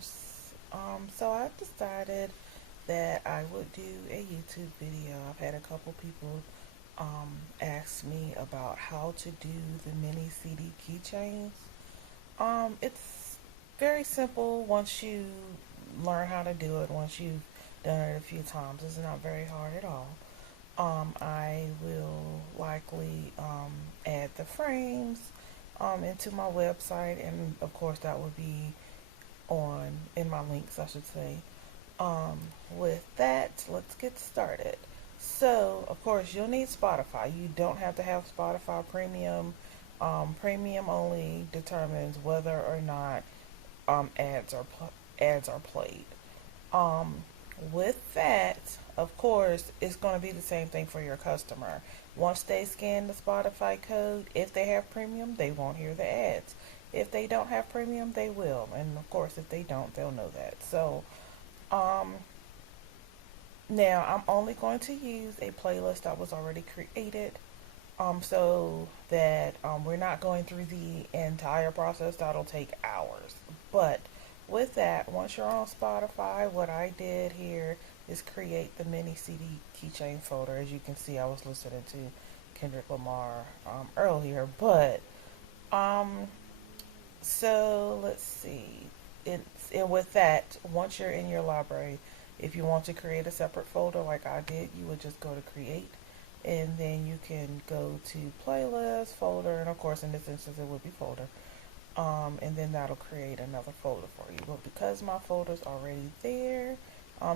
viewers. So I decided that I would do a YouTube video. I've had a couple people ask me about how to do the mini CD keychains. It's very simple once you learn how to do it, once you've done it a few times. It's not very hard at all. I will likely add the frames into my website, and of course that would be on in my links, I should say. Um, with that, let's get started. So, of course, you'll need Spotify. You don't have to have Spotify Premium. Premium only determines whether or not ads are played. Um, with that, of course, it's going to be the same thing for your customer. Once they scan the Spotify code, if they have premium, they won't hear the ads. If they don't have premium, they will. And of course, if they don't, they'll know that. So, um, now I'm only going to use a playlist that was already created. So that we're not going through the entire process. That'll take hours. But with that, once you're on Spotify, what I did here is create the mini CD keychain folder. As you can see, I was listening to Kendrick Lamar earlier. But um, so let's see. And with that, once you're in your library, if you want to create a separate folder like I did, you would just go to create, and then you can go to playlist, folder, and of course in this instance it would be folder. And then that'll create another folder for you. But because my folder's already there,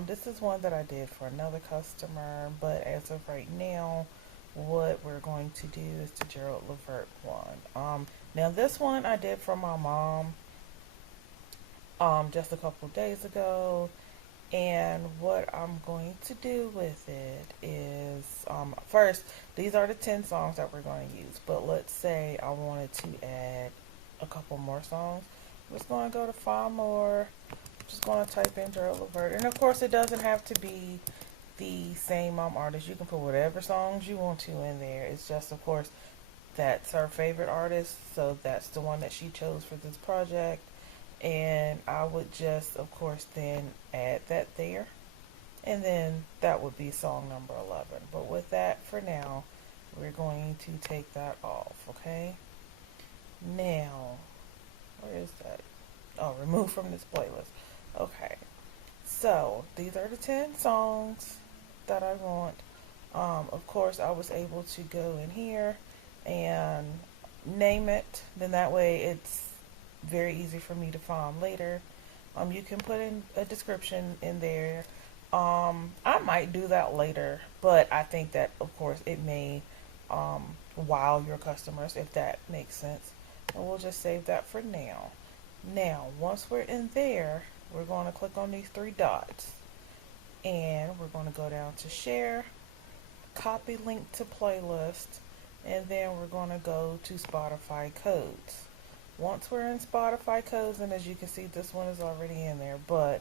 this is one that I did for another customer, but as of right now, what we're going to do is the Gerald Levert one. Now this one I did for my mom just a couple days ago. And what I'm going to do with it is, first, these are the 10 songs that we're going to use. But let's say I wanted to add a couple more songs. I'm just going to go to Find More. I'm just going to type in Gerald Levert. And of course, it doesn't have to be the same artist. You can put whatever songs you want to in there. It's just, of course, that's her favorite artist. So that's the one that she chose for this project. And I would just, of course, then add that there. And then that would be song number 11. But with that, for now, we're going to take that off, okay? Now, where is that? Oh, remove from this playlist. Okay. So, these are the 10 songs that I want. Of course, I was able to go in here and name it. Then that way it's very easy for me to find later. You can put in a description in there. I might do that later, but I think that, of course, it may wow your customers, if that makes sense. And we'll just save that for now. Now, once we're in there, we're going to click on these three dots. And we're going to go down to share, copy link to playlist, and then we're going to go to Spotify codes. Once we're in Spotify codes, and as you can see, this one is already in there, but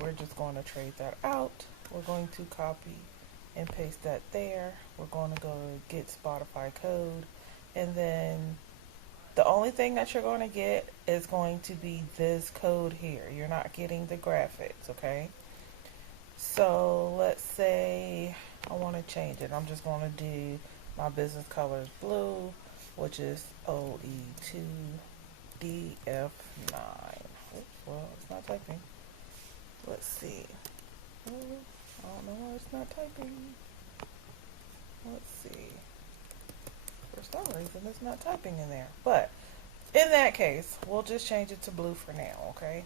we're just going to trade that out. We're going to copy and paste that there. We're going to go to get Spotify code, and then the only thing that you're going to get is going to be this code here. You're not getting the graphics, okay? So let's say I want to change it. I'm just going to do my business color is blue, which is OE2DF9. Oops, well, it's not typing. Let's see. I don't know why it's not typing. Let's see. For some reason, it's not typing in there. But in that case, we'll just change it to blue for now, okay?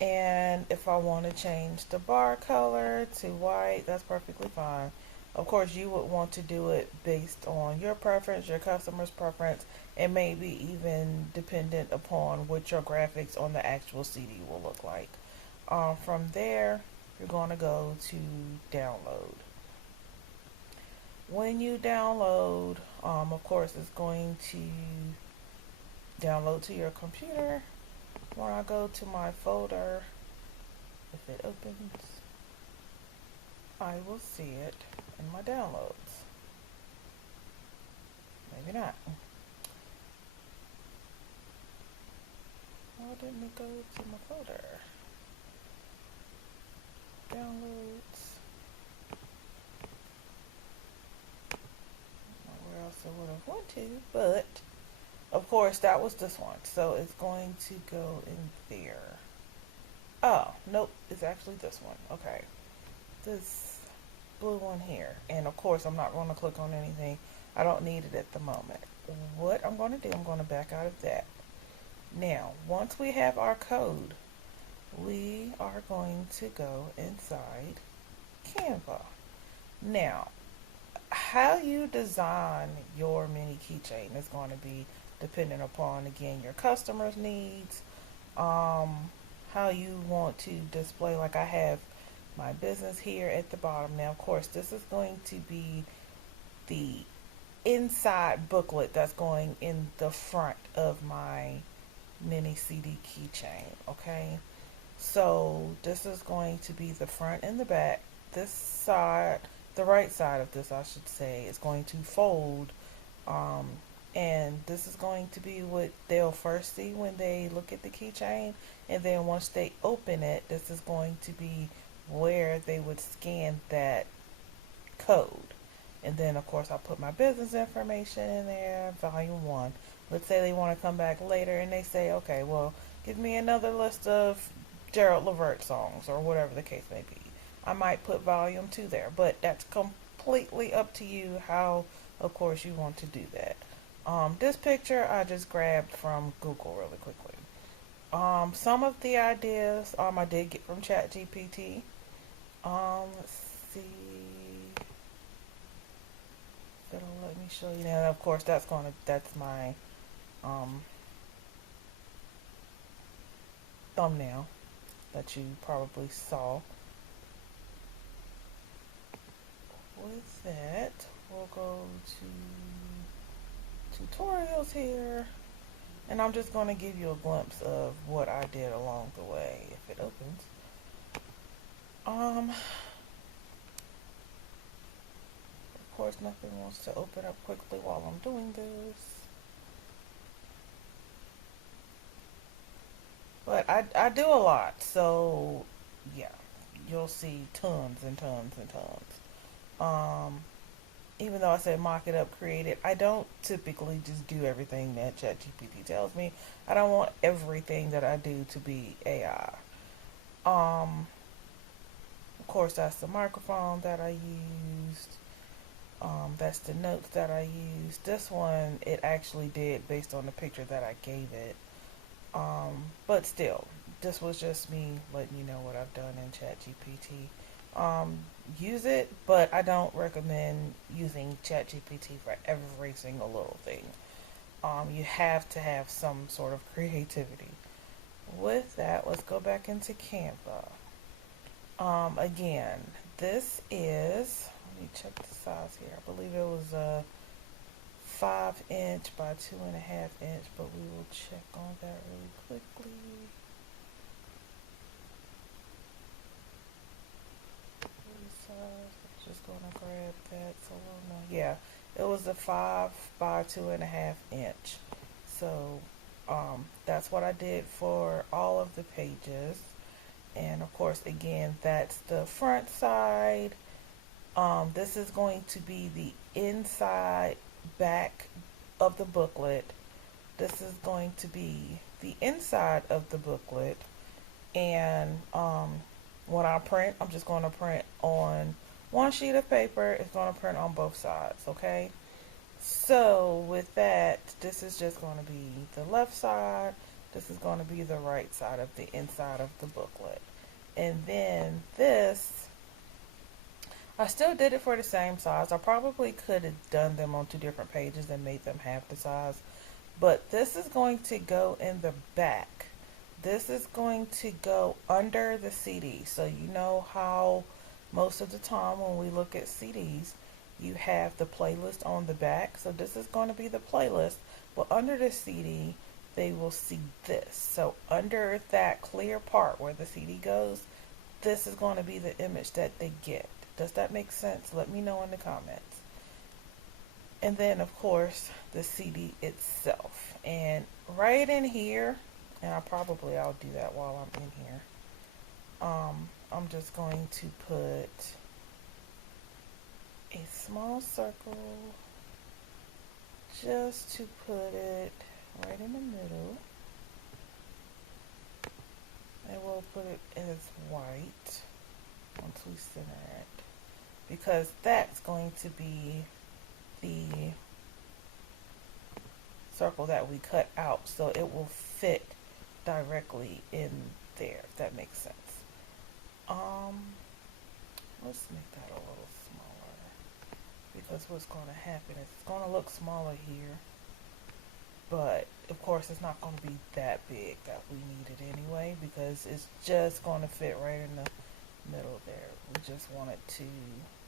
And if I want to change the bar color to white, that's perfectly fine. Of course, you would want to do it based on your preference, your customer's preference, and maybe even dependent upon what your graphics on the actual CD will look like. From there, you're going to go to download. When you download, of course, it's going to download to your computer. When I go to my folder, if it opens, I will see it in my downloads. Maybe not. Hold didn't it go to my folder? Downloads. Where else I would have went to, but of course that was this one. So it's going to go in there. Oh, nope, it's actually this one. Okay. This blue one here. And of course I'm not going to click on anything. I don't need it at the moment. What I'm going to do, I'm going to back out of that. Now, once we have our code, we are going to go inside Canva. Now, how you design your mini keychain is going to be dependent upon, again, your customers' needs, how you want to display. Like I have my business here at the bottom. Now, of course, this is going to be the inside booklet that's going in the front of my mini CD keychain. Okay, so this is going to be the front and the back. This side, the right side of this, I should say, is going to fold, and this is going to be what they'll first see when they look at the keychain, and then once they open it, this is going to be where they would scan that code. And then of course I'll put my business information in there, volume 1. Let's say they want to come back later and they say, okay, well, give me another list of Gerald Levert songs or whatever the case may be. I might put volume 2 there, but that's completely up to you how, of course, you want to do that. This picture I just grabbed from Google really quickly. Some of the ideas I did get from ChatGPT. Let's see. It'll let me show you now. Of course, that's my thumbnail that you probably saw. With that, we'll go to tutorials here, and I'm just going to give you a glimpse of what I did along the way if it opens. Of course, nothing wants to open up quickly while I'm doing this. But I do a lot, so yeah, you'll see tons and tons and tons. Even though I said mock it up, create it, I don't typically just do everything that ChatGPT tells me. I don't want everything that I do to be AI. Of course, that's the microphone that I used. That's the notes that I used. This one, it actually did based on the picture that I gave it. But still, this was just me letting you know what I've done in ChatGPT. Use it, but I don't recommend using ChatGPT for every single little thing. You have to have some sort of creativity. With that, let's go back into Canva. Again, this is, let me check the size here. I believe it was a 5" by 2.5", but we will check on that really quickly. I'm just gonna grab that so we'll know. Yeah, it was a 5 by 2.5". So that's what I did for all of the pages. And of course, again, that's the front side. This is going to be the inside back of the booklet. This is going to be the inside of the booklet. And when I print, I'm just going to print on one sheet of paper. It's going to print on both sides, okay? So with that, this is just going to be the left side. This is going to be the right side of the inside of the booklet. And then this, I still did it for the same size. I probably could have done them on 2 different pages and made them half the size. But this is going to go in the back. This is going to go under the CD. So you know how most of the time when we look at CDs, you have the playlist on the back. So this is going to be the playlist. But under the CD, they will see this. So under that clear part where the CD goes, this is going to be the image that they get. Does that make sense? Let me know in the comments. And then, of course, the CD itself. And right in here, and I'll do that while I'm in here. I'm just going to put a small circle just to put it right in the middle, and we'll put it as white once we center it, because that's going to be the circle that we cut out, so it will fit directly in there, if that makes sense. Let's make that a little smaller, because what's going to happen is it's going to look smaller here, but of course it's not going to be that big that we need it anyway, because it's just going to fit right in the middle there. We just want it to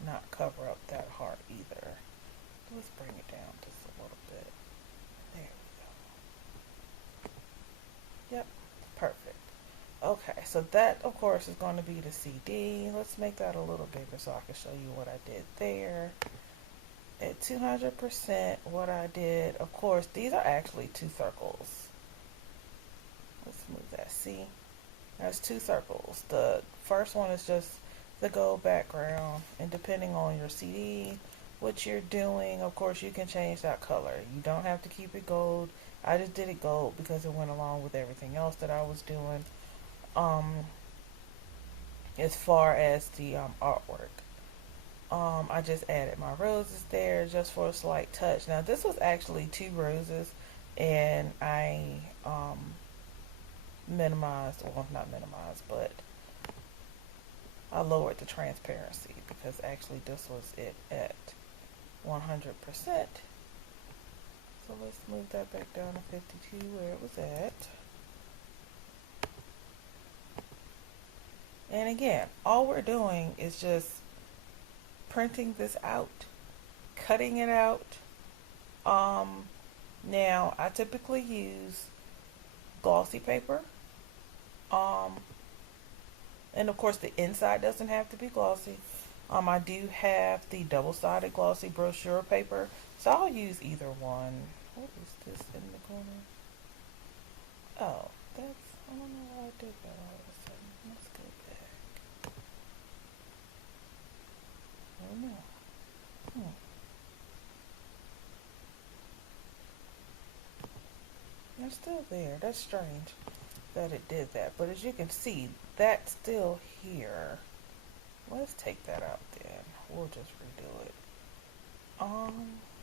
not cover up that heart either. Let's bring it down just a little bit. There we go. Yep, perfect. Okay, so that of course is going to be the CD. Let's make that a little bigger so I can show you what I did there. At 200%, what I did, of course, these are actually two circles. Let's move that. See? There's two circles. The first one is just the gold background, and depending on your CD, what you're doing, of course, you can change that color. You don't have to keep it gold. I just did it gold because it went along with everything else that I was doing. As far as the artwork, I just added my roses there just for a slight touch. Now this was actually 2 roses, and I minimized, well, not minimized, but I lowered the transparency, because actually this was it at 100%. So let's move that back down to 52 where it was at. And again, all we're doing is just printing this out, cutting it out. Now I typically use glossy paper. And of course the inside doesn't have to be glossy. I do have the double-sided glossy brochure paper, so I'll use either one. What is this in the corner? Oh, that's, I don't know why I did that all of a sudden. Let's go back. Oh no. They're still there. That's strange that it did that. But as you can see, that's still here. Let's take that out then. We'll just redo it.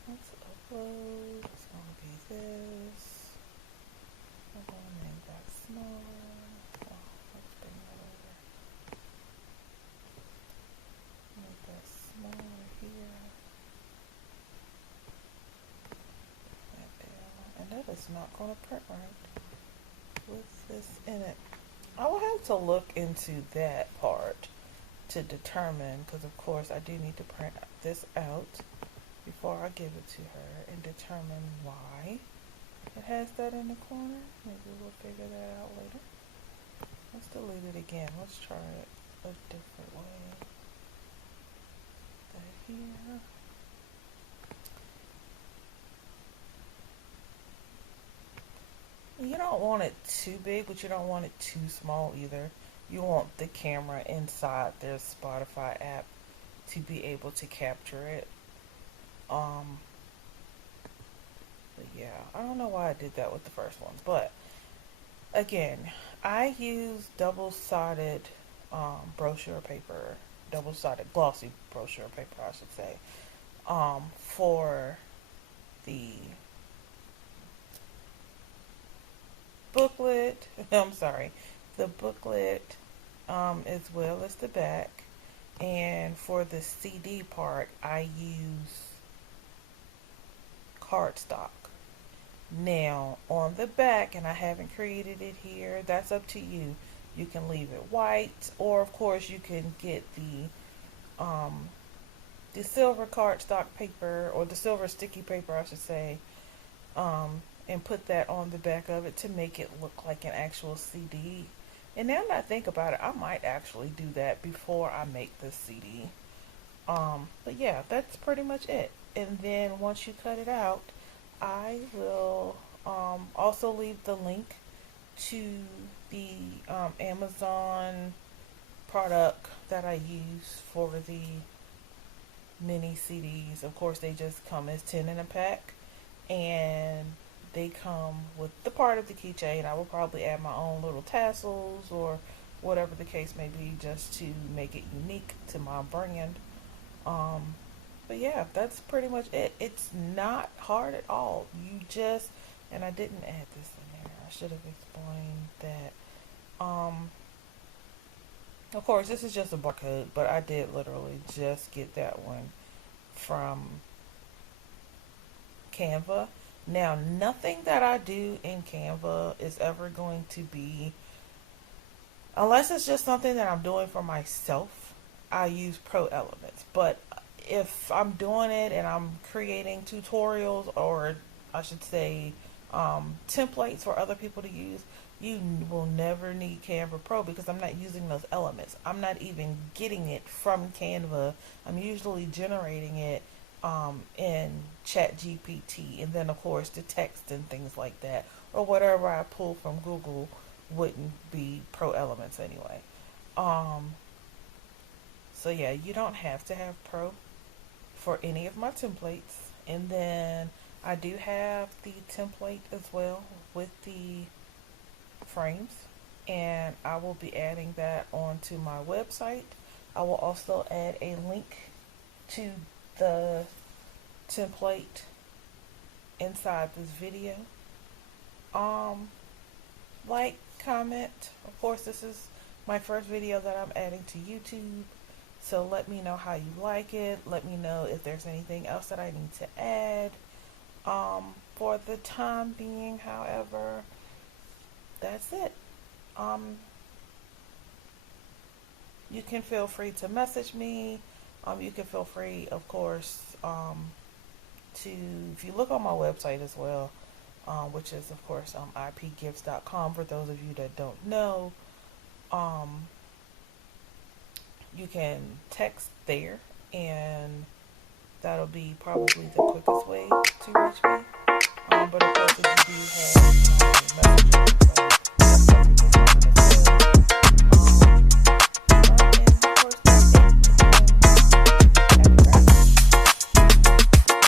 Let's upload. It's gonna be this. I'm gonna make that smaller. Oh, let's bring that over. Make that smaller here. That down. And that is not gonna print right with this in it. I will have to look into that part to determine, because of course I do need to print this out before I give it to her, and determine why it has that in the corner. Maybe we'll figure that out later. Let's delete it again. Let's try it a different way. That here. You don't want it too big, but you don't want it too small either. You want the camera inside their Spotify app to be able to capture it. But yeah, I don't know why I did that with the first ones, but again, I use double-sided brochure paper, double-sided glossy brochure paper, I should say, for the booklet. I'm sorry, the booklet, as well as the back. And for the CD part, I use cardstock. Now on the back, and I haven't created it here, that's up to you. You can leave it white, or of course you can get the silver cardstock paper, or the silver sticky paper I should say, and put that on the back of it to make it look like an actual CD. And now that I think about it, I might actually do that before I make the CD. But yeah, that's pretty much it. And then once you cut it out, I will also leave the link to the Amazon product that I use for the mini CDs. Of course, they just come as 10 in a pack, and they come with the part of the keychain. I will probably add my own little tassels or whatever the case may be, just to make it unique to my brand. Um, but yeah, that's pretty much it. It's not hard at all. You just, and I didn't add this in there. I should have explained that. Of course, this is just a barcode, but I did literally just get that one from Canva. Now, nothing that I do in Canva is ever going to be, unless it's just something that I'm doing for myself, I use Pro Elements. But if I'm doing it and I'm creating tutorials, or I should say templates for other people to use, you will never need Canva Pro, because I'm not using those elements. I'm not even getting it from Canva. I'm usually generating it in ChatGPT, and then of course the text and things like that, or whatever I pull from Google wouldn't be Pro Elements anyway. Um, so yeah, you don't have to have Pro for any of my templates. And then I do have the template as well with the frames, and I will be adding that onto my website. I will also add a link to the template inside this video. Like, comment. Of course, this is my first video that I'm adding to YouTube, so let me know how you like it. Let me know if there's anything else that I need to add. For the time being, however, that's it. You can feel free to message me. You can feel free, of course, to, if you look on my website as well, which is, of course, ipgifts.com, for those of you that don't know. You can text there, and that'll be probably the quickest way